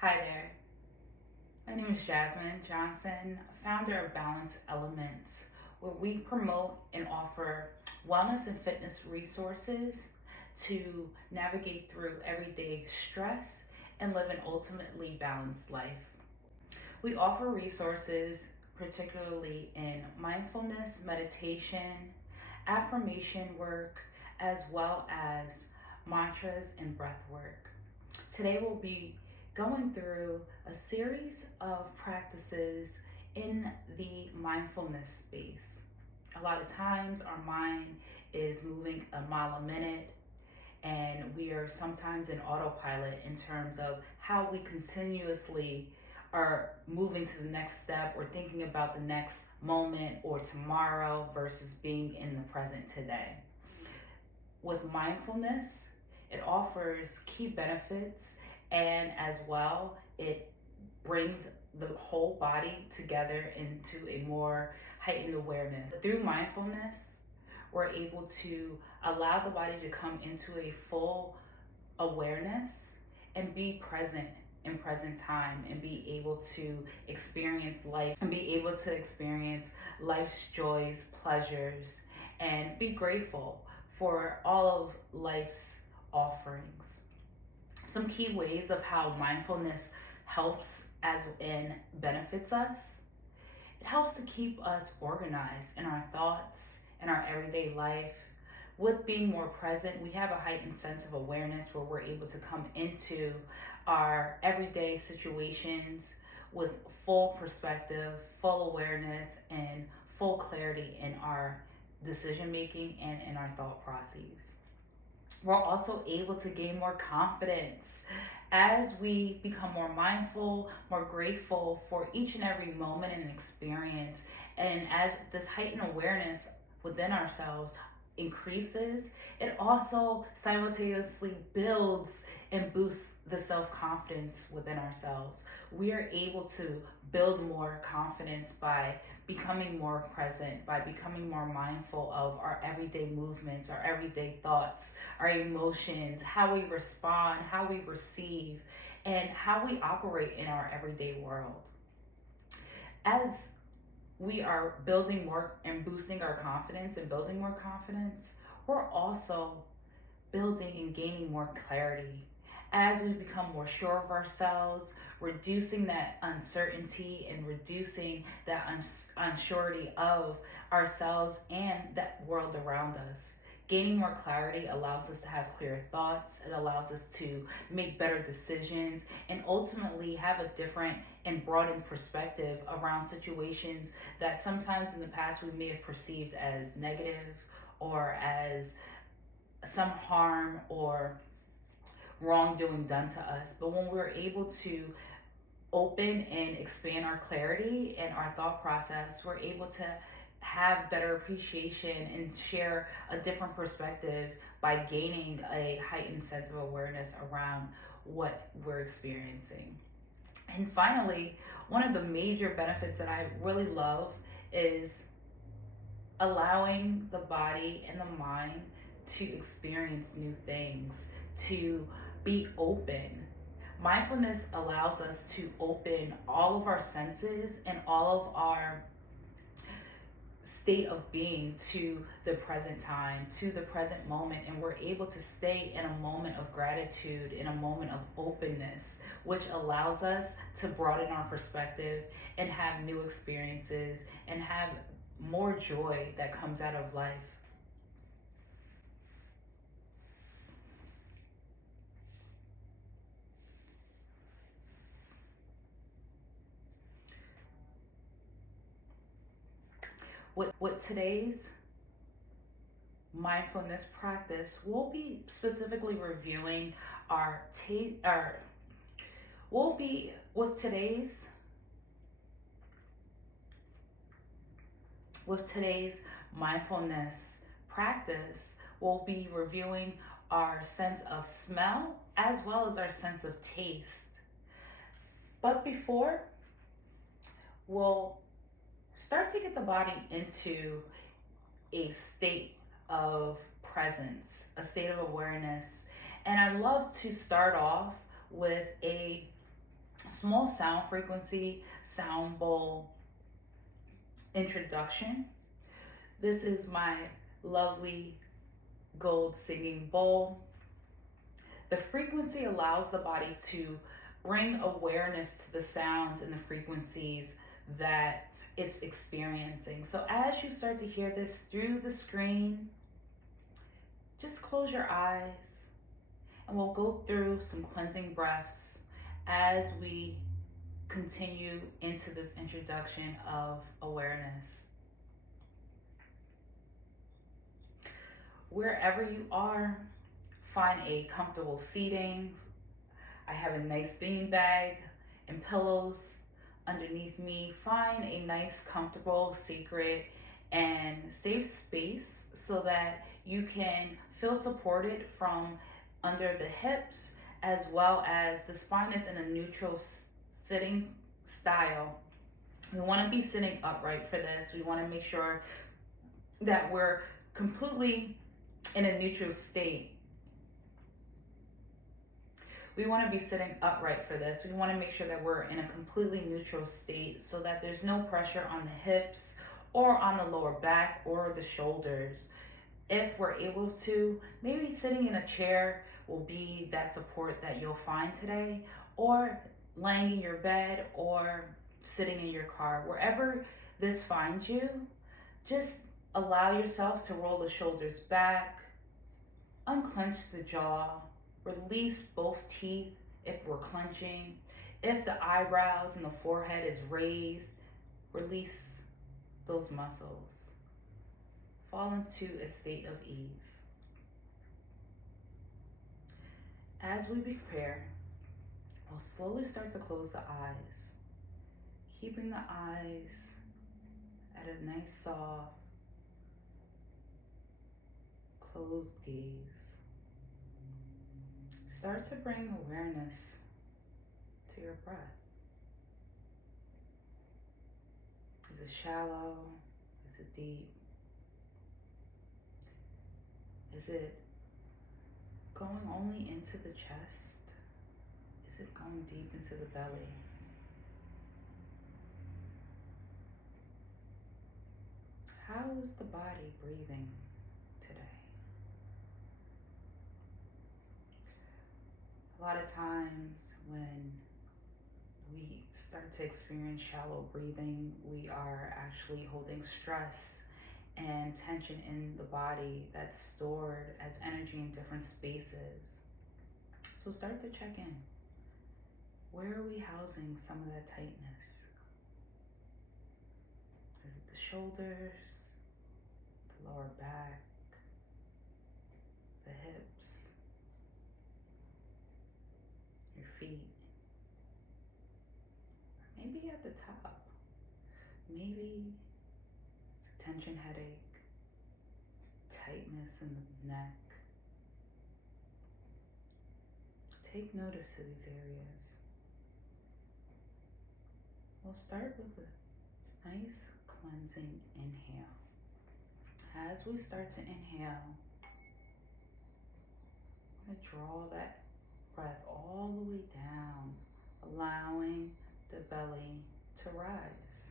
Hi there. My name is Jasmine Johnson, founder of Balance Elements, where we promote and offer wellness and fitness resources to navigate through everyday stress and live an ultimately balanced life. We offer resources particularly in mindfulness, meditation, affirmation work, as well as mantras and breath work. Today we'll be going through a series of practices in the mindfulness space. A lot of times our mind is moving a mile a minute, and we are sometimes in autopilot in terms of how we continuously are moving to the next step or thinking about the next moment or tomorrow versus being in the present today. With mindfulness, it offers key benefits, and as well, it brings the whole body together into a more heightened awareness. Through mindfulness, we're able to allow the body to come into a full awareness and be present in present time and be able to experience life and be able to experience life's joys, pleasures, and be grateful for all of life's offerings. Some key ways of how mindfulness helps as in benefits us. It helps to keep us organized in our thoughts, in our everyday life. With being more present, we have a heightened sense of awareness where we're able to come into our everyday situations with full perspective, full awareness, and full clarity in our decision making and in our thought processes. We're also able to gain more confidence as we become more mindful, more grateful for each and every moment and experience. And as this heightened awareness within ourselves increases, it also simultaneously builds and boosts the self-confidence within ourselves. We are able to build more confidence by becoming more present, by becoming more mindful of our everyday movements, our everyday thoughts, our emotions, how we respond, how we receive, and how we operate in our everyday world. As we are building more and boosting our confidence and building more confidence, we're also building and gaining more clarity. As we become more sure of ourselves, reducing that uncertainty and reducing that unsurety of ourselves and that world around us. Gaining more clarity allows us to have clear thoughts. It allows us to make better decisions and ultimately have a different and broadened perspective around situations that sometimes in the past we may have perceived as negative or as some harm or wrongdoing done to us. But when we're able to open and expand our clarity and our thought process, we're able to have better appreciation and share a different perspective by gaining a heightened sense of awareness around what we're experiencing. And finally, one of the major benefits that I really love is allowing the body and the mind to experience new things, to be open. Mindfulness allows us to open all of our senses and all of our state of being to the present time, to the present moment, and we're able to stay in a moment of gratitude, in a moment of openness, which allows us to broaden our perspective and have new experiences and have more joy that comes out of life. With today's mindfulness practice, we'll be specifically reviewing we'll be with today's mindfulness practice, we'll be reviewing our sense of smell as well as our sense of taste. But before, we'll start to get the body into a state of presence, a state of awareness. And I love to start off with a small sound frequency sound bowl introduction. This is my lovely gold singing bowl. The frequency allows the body to bring awareness to the sounds and the frequencies that it's experiencing. So as you start to hear this through the screen, just close your eyes and we'll go through some cleansing breaths as we continue into this introduction of awareness. Wherever you are, find a comfortable seating. I have a nice beanbag and pillows underneath me. Find a nice, comfortable, sacred, and safe space so that you can feel supported from under the hips, as well as the spine is in a neutral sitting style. We want to be sitting upright for this. We want to make sure that we're completely in a neutral state. We want to be sitting upright for this. We want to make sure that we're in a completely neutral state so that there's no pressure on the hips or on the lower back or the shoulders. If we're able to, maybe sitting in a chair will be that support that you'll find today, or laying in your bed or sitting in your car. Wherever this finds you, just allow yourself to roll the shoulders back, unclench the jaw, release both teeth if we're clenching. If the eyebrows and the forehead is raised, release those muscles. Fall into a state of ease. As we prepare, we'll slowly start to close the eyes, keeping the eyes at a nice, soft, closed gaze. Start to bring awareness to your breath. Is it shallow? Is it deep? Is it going only into the chest? Is it going deep into the belly? How is the body breathing today? A lot of times when we start to experience shallow breathing, we are actually holding stress and tension in the body that's stored as energy in different spaces. So start to check in. Where are we housing some of that tightness? Is it the shoulders, the lower back, the hips, your feet? Maybe at the top. Maybe it's a tension headache, tightness in the neck. Take notice to these areas. We'll start with a nice cleansing inhale. As we start to inhale, I'm going to draw that breath all the way down, allowing the belly to rise.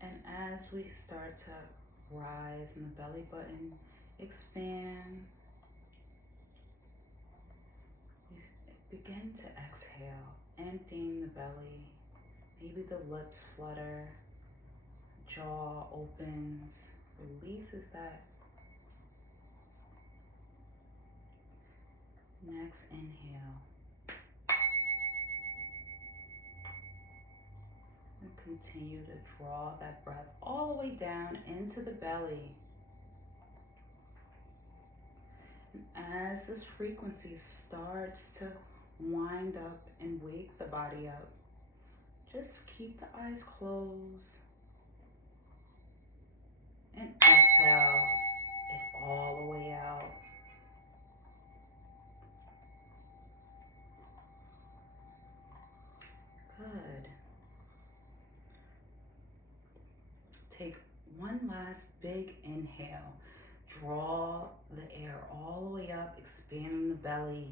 And as we start to rise and the belly button expands, we begin to exhale, emptying the belly. Maybe the lips flutter, jaw opens, releases that. Next inhale. And continue to draw that breath all the way down into the belly. And as this frequency starts to wind up and wake the body up, just keep the eyes closed and exhale it all the way out. Good. Take one last big inhale. Draw the air all the way up, expanding the belly.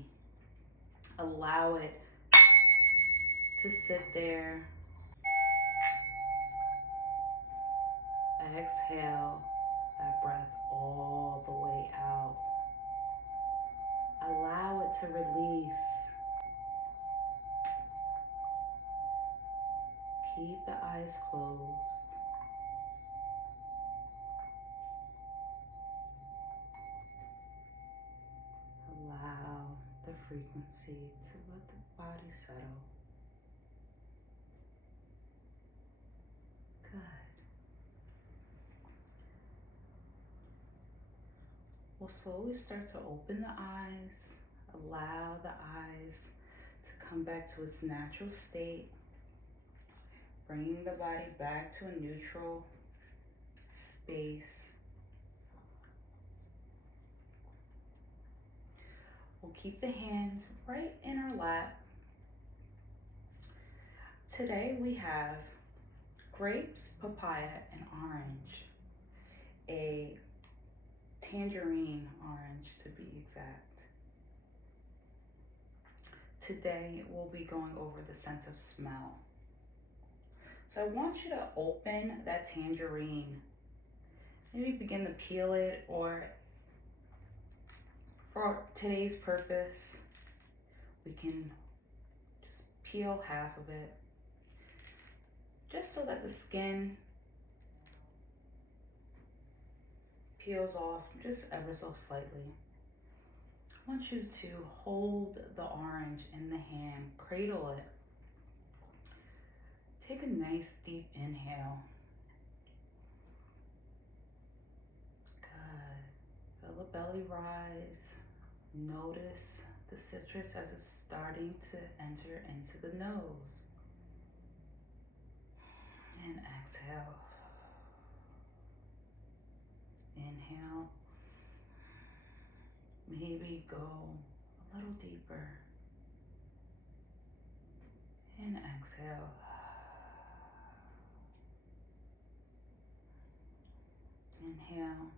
Allow it to sit there. Exhale that breath all the way out. Allow it to release. Keep the eyes closed. Allow the frequency to let the body settle. Good. We'll slowly start to open the eyes. Allow the eyes to come back to its natural state. Bringing the body back to a neutral space. We'll keep the hands right in our lap. Today we have grapes, papaya, and orange. A tangerine orange to be exact. Today we'll be going over the sense of smell. So I want you to open that tangerine. Maybe begin to peel it, or for today's purpose, we can just peel half of it, just so that the skin peels off just ever so slightly. I want you to hold the orange in the hand, cradle it. Take a nice deep inhale. Good. Feel the belly rise. Notice the citrus as it's starting to enter into the nose. And exhale. Inhale. Maybe go a little deeper. And exhale. Inhale.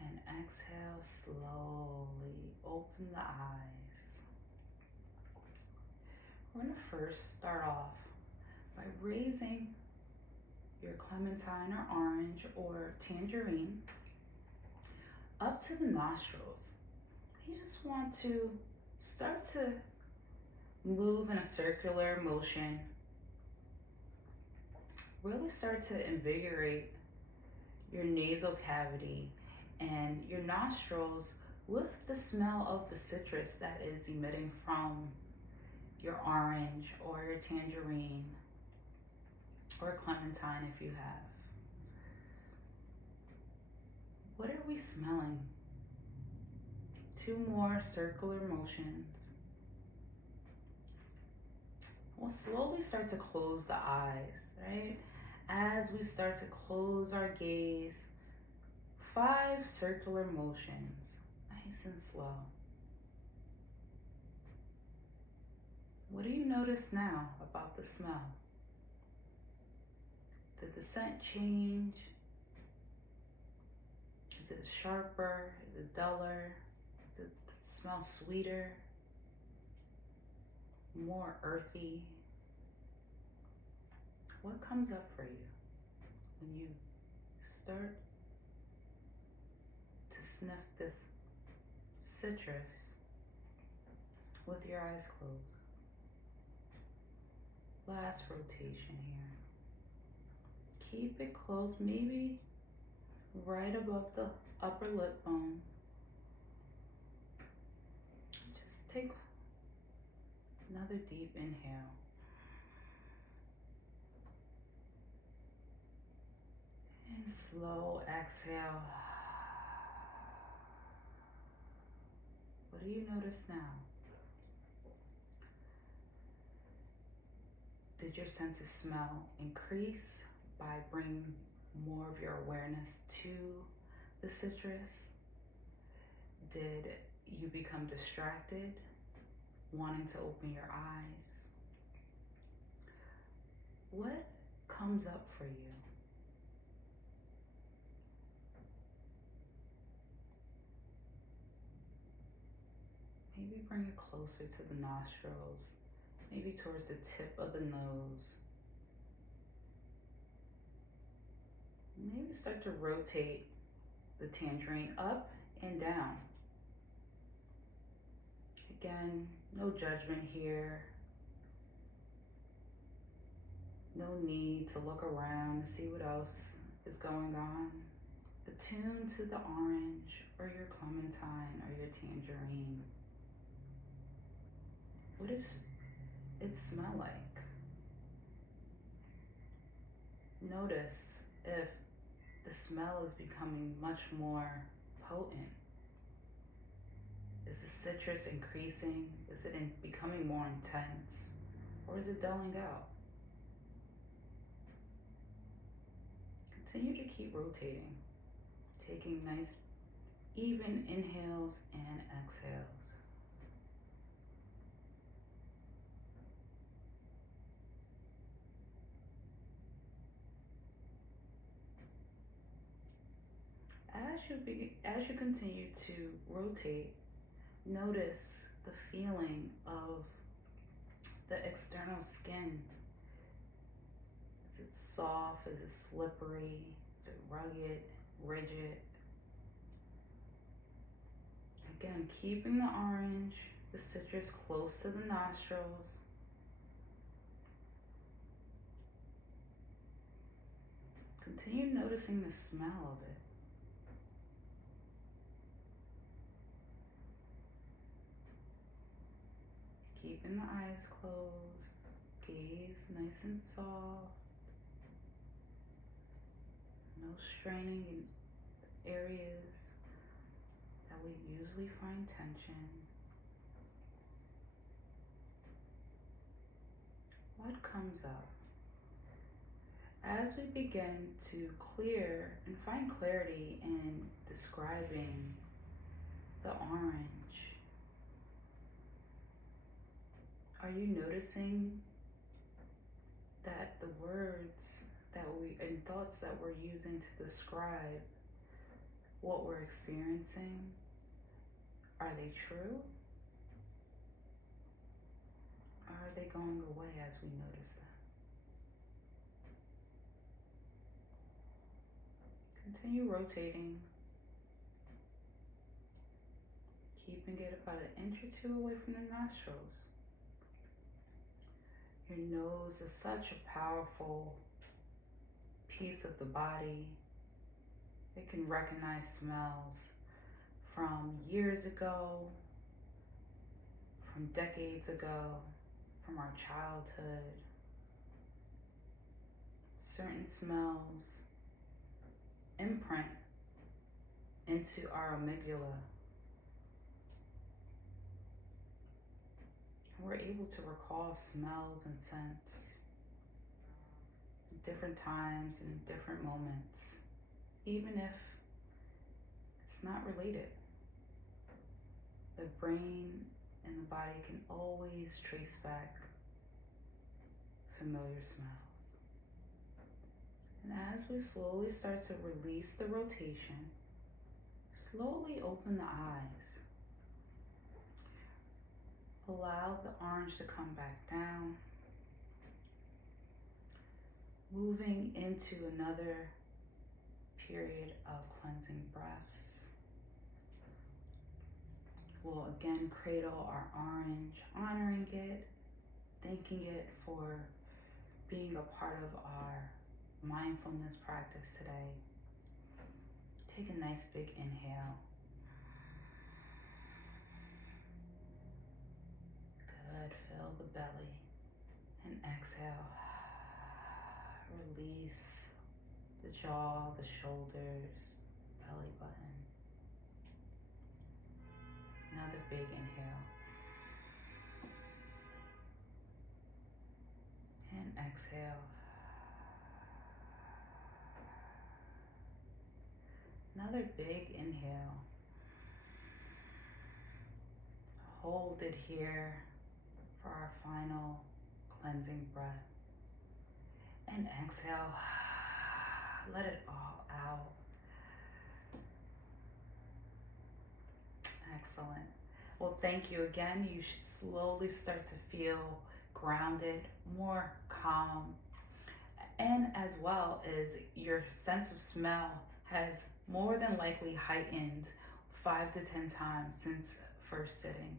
And exhale slowly. Open the eyes. We're going to first start off by raising your clementine or orange or tangerine up to the nostrils. You just want to start to move in a circular motion. Really start to invigorate your nasal cavity and your nostrils with the smell of the citrus that is emitting from your orange or your tangerine or clementine if you have. What are we smelling? 2 more circular motions. We'll slowly start to close the eyes, right? As we start to close our gaze, 5 circular motions, nice and slow. What do you notice now about the smell? Did the scent change? Is it sharper? Is it duller? Does it smell sweeter? More earthy? What comes up for you when you start to sniff this citrus with your eyes closed? Last rotation here. Keep it closed, maybe right above the upper lip bone. Just take another deep inhale. And slow exhale. What do you notice now? Did your sense of smell increase by bringing more of your awareness to the citrus? Did you become distracted, wanting to open your eyes? What comes up for you? Maybe bring it closer to the nostrils, maybe towards the tip of the nose. Maybe start to rotate the tangerine up and down. Again, no judgment here. No need to look around to see what else is going on. Attune to the orange or your clementine or your tangerine. What does it smell like? Notice if the smell is becoming much more potent. Is the citrus increasing? Is it becoming more intense? Or is it dulling out? Continue to keep rotating, taking nice even inhales and exhales. As you continue to rotate, notice the feeling of the external skin. Is it soft? Is it slippery? Is it rugged, rigid? Again, keeping the orange, the citrus close to the nostrils. Continue noticing the smell of it. Keeping the eyes closed, gaze nice and soft. No straining in areas that we usually find tension. What comes up? As we begin to clear and find clarity in describing the orange, are you noticing that the words that and thoughts that we're using to describe what we're experiencing, are they true? Or are they going away as we notice them? Continue rotating, keeping it about an inch or two away from the nostrils. Your nose is such a powerful piece of the body. It can recognize smells from years ago, from decades ago, from our childhood. Certain smells imprint into our amygdala. We're able to recall smells and scents at different times and different moments, even if it's not related. The brain and the body can always trace back familiar smells. And as we slowly start to release the rotation, slowly open the eyes. Allow the orange to come back down. Moving into another period of cleansing breaths. We'll again cradle our orange, honoring it, thanking it for being a part of our mindfulness practice today. Take a nice big inhale. Good, fill the belly. And exhale. Release the jaw, the shoulders, belly button. Another big inhale. And exhale. Another big inhale. Hold it here for our final cleansing breath. And exhale. Let it all out. Excellent. Well, thank you again. You should slowly start to feel grounded, more calm, and as well as your sense of smell has more than likely heightened 5 to 10 times since first sitting.